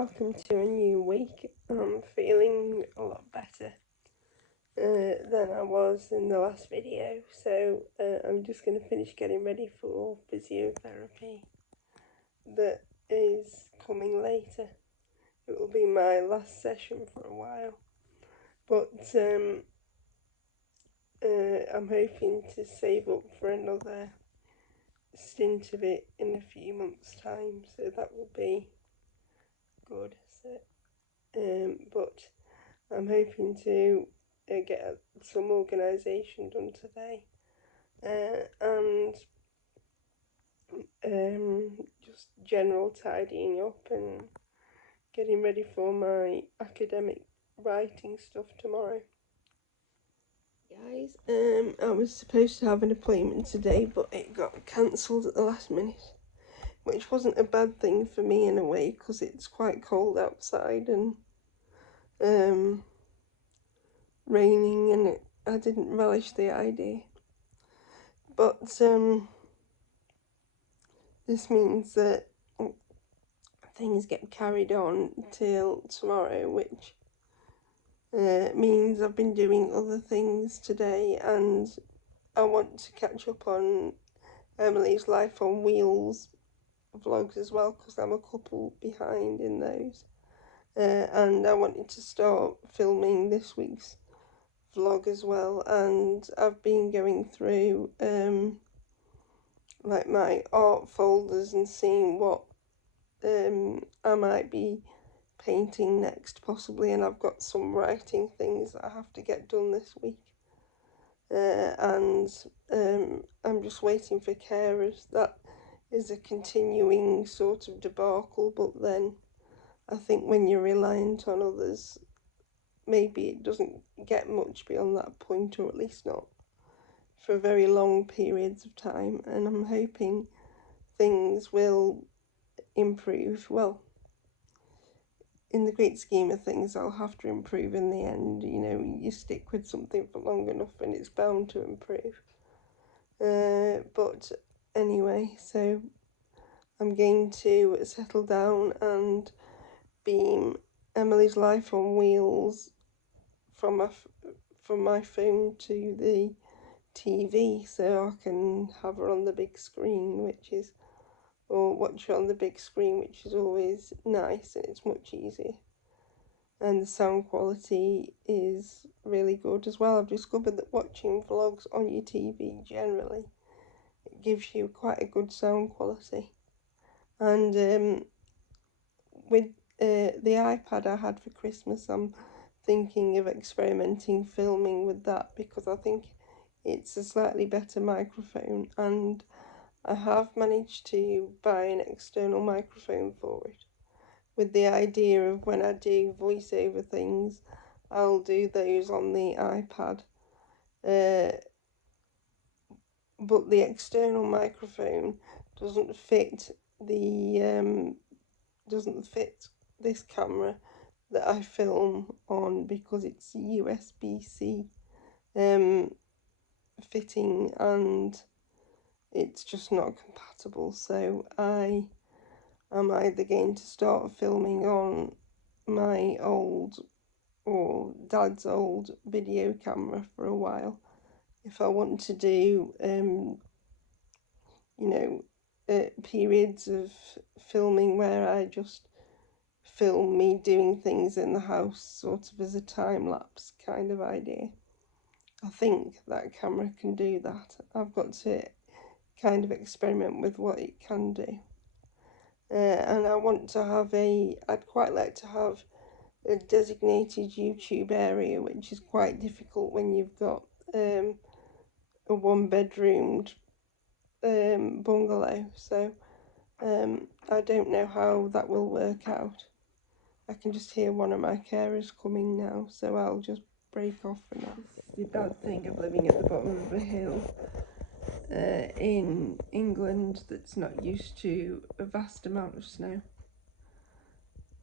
welcome to a new week. I'm feeling a lot better than I was in the last video, so I'm just going to finish getting ready for physiotherapy that is coming later. It will be my last session for a while, but I'm hoping to save up for another stint of it in a few months' time, so that will be good. But I'm hoping to get some organisation done today, and just general tidying up and getting ready for my academic writing stuff tomorrow. Guys, I was supposed to have an appointment today, but it got cancelled at the last minute, which wasn't a bad thing for me in a way, because it's quite cold outside and raining, and I didn't relish the idea. But this means that things get carried on till tomorrow, which means I've been doing other things today, and I want to catch up on Emily's Life on Wheels vlogs as well, because I'm a couple behind in those. And I wanted to start filming this week's vlog as well, and I've been going through like my art folders and seeing what I might be painting next possibly, and I've got some writing things that I have to get done this week, and I'm just waiting for carers. That is a continuing sort of debacle, but then I think when you're reliant on others, maybe it doesn't get much beyond that point, or at least not for very long periods of time, and I'm hoping things will improve. Well, in the great scheme of things, I'll have to improve in the end. You know, you stick with something for long enough and it's bound to improve. But anyway, so I'm going to settle down and beam Emily's Life on Wheels from my phone to the TV, so I can have her on the big screen, or watch her on the big screen, which is always nice, and it's much easier. And the sound quality is really good as well. I've discovered that watching vlogs on your TV generally, it gives you quite a good sound quality. And with the iPad I had for Christmas, I'm thinking of experimenting filming with that, because I think it's a slightly better microphone, and I have managed to buy an external microphone for it, with the idea of when I do voiceover things, I'll do those on the iPad. But the external microphone doesn't fit this camera that I film on, because it's USB-C fitting, and it's just not compatible. So I am either going to start filming on my old or Dad's old video camera for a while, if I want to do periods of filming where I just film me doing things in the house, sort of as a time-lapse kind of idea. I think that camera can do that. I've got to kind of experiment with what it can do. And I want to have I'd quite like to have a designated YouTube area, which is quite difficult when you've got a one-bedroomed bungalow. So I don't know how that will work out. I can just hear one of my carers coming now, so I'll just break off for now. The bad thing of living at the bottom of a hill in England that's not used to a vast amount of snow.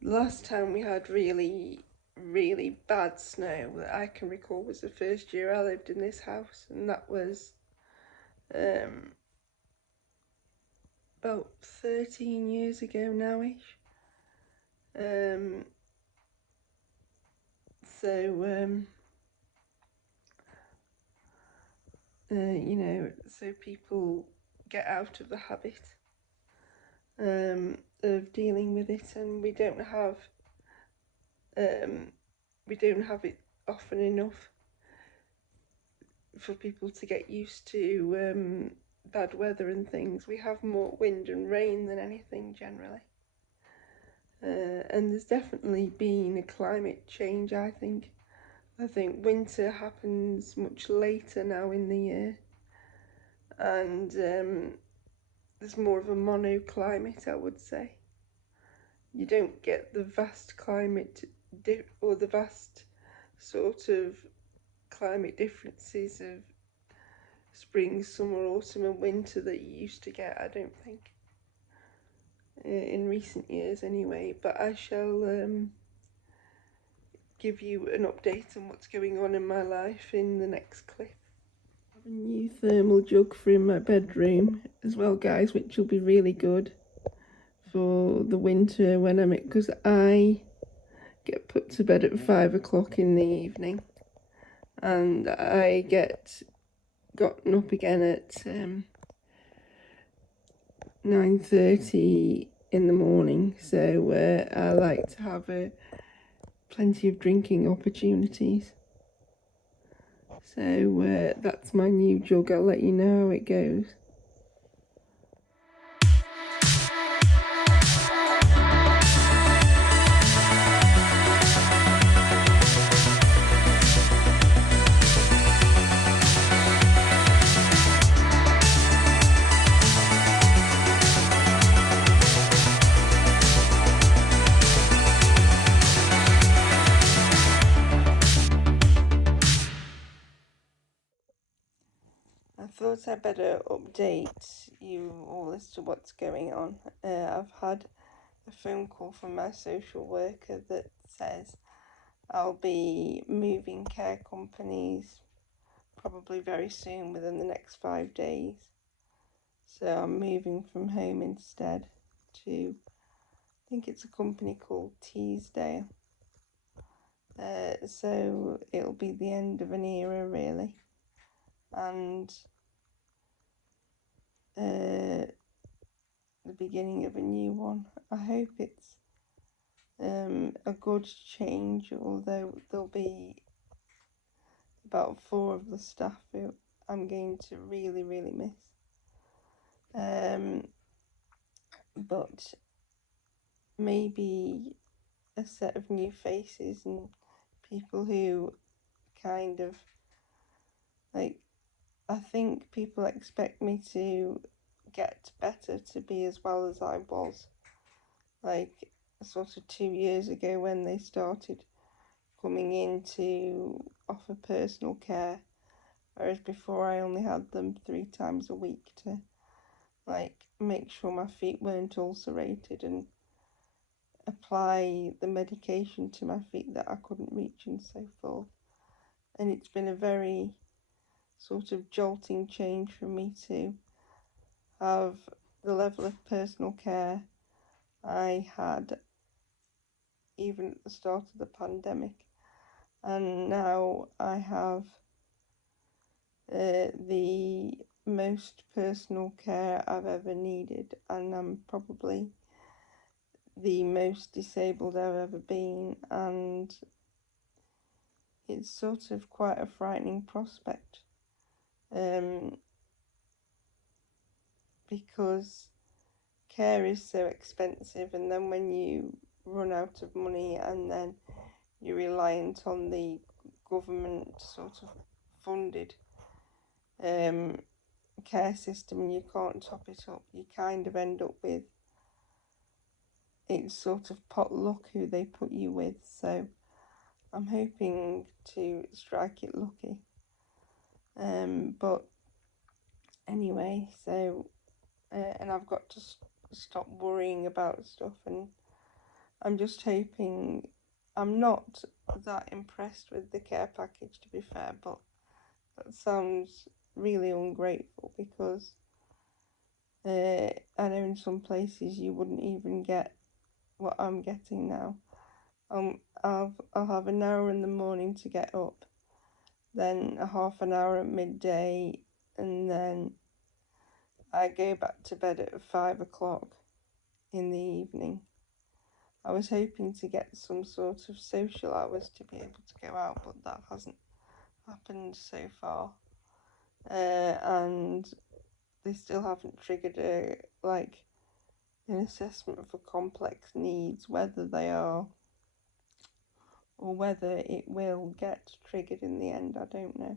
The last time we had really, really bad snow that I can recall was the first year I lived in this house, and that was about 13 years ago now-ish. Um, so so people get out of the habit of dealing with it, and we don't have it often enough for people to get used to bad weather and things. We have more wind and rain than anything generally. And there's definitely been a climate change, I think. I think winter happens much later now in the year, and there's more of a monoclimate, I would say. You don't get the vast climate or the vast sort of climate differences of spring, summer, autumn and winter that you used to get, I don't think, in recent years anyway. But I shall give you an update on what's going on in my life in the next clip. I have a new thermal jug for in my bedroom as well, guys, which will be really good for the winter when I'm because I get put to bed at 5 o'clock in the evening, and I get gotten up again at 9:30 in the morning, so I like to have plenty of drinking opportunities. So that's my new jug. I'll let you know how it goes. I thought I'd better update you all as to what's going on. I've had a phone call from my social worker that says I'll be moving care companies probably very soon, within the next 5 days. So I'm moving from home instead to, I think it's a company called Teesdale. So it'll be the end of an era really, and the beginning of a new one. I hope it's a good change, although there'll be about 4 of the staff who I'm going to really, really miss. But maybe a set of new faces and people who kind of like, I think people expect me to get better, to be as well as I was like sort of 2 years ago when they started coming in to offer personal care, whereas before I only had them 3 times a week to like make sure my feet weren't ulcerated and apply the medication to my feet that I couldn't reach and so forth. And it's been a very sort of jolting change for me to have the level of personal care I had even at the start of the pandemic, and now I have the most personal care I've ever needed, and I'm probably the most disabled I've ever been, and it's sort of quite a frightening prospect, because care is so expensive, and then when you run out of money and then you're reliant on the government sort of funded care system and you can't top it up, you kind of end up with, it's sort of pot luck who they put you with. So I'm hoping to strike it lucky. But anyway, so and I've got to stop worrying about stuff, and I'm just hoping. I'm not that impressed with the care package, to be fair, but that sounds really ungrateful because I know in some places you wouldn't even get what I'm getting now. I'll have an hour in the morning to get up, then a half an hour at midday, and then I go back to bed at 5 o'clock in the evening. I was hoping to get some sort of social hours to be able to go out, but that hasn't happened so far. And they still haven't triggered an assessment for complex needs, whether they are or whether it will get triggered in the end, I don't know.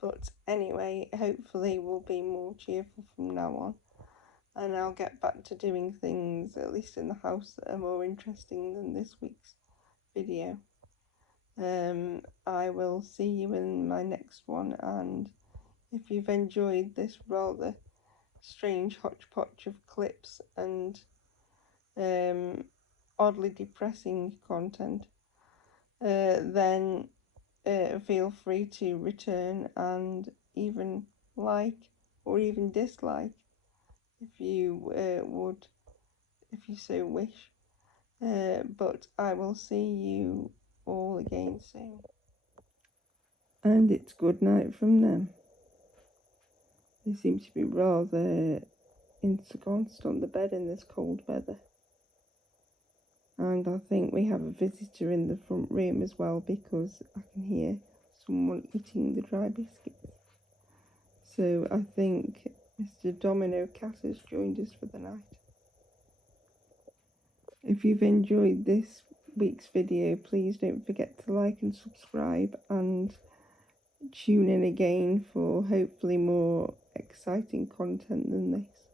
But anyway, hopefully we'll be more cheerful from now on, and I'll get back to doing things, at least in the house, that are more interesting than this week's video. I will see you in my next one, and if you've enjoyed this rather strange hodgepodge of clips and oddly depressing content, then feel free to return and even like or even dislike if you would, if you so wish. But I will see you all again soon. And it's good night from them. They seem to be rather ensconced on the bed in this cold weather. And I think we have a visitor in the front room as well, because I can hear someone eating the dry biscuits. So I think Mr. Domino Cat has joined us for the night. If you've enjoyed this week's video, please don't forget to like and subscribe, and tune in again for hopefully more exciting content than this.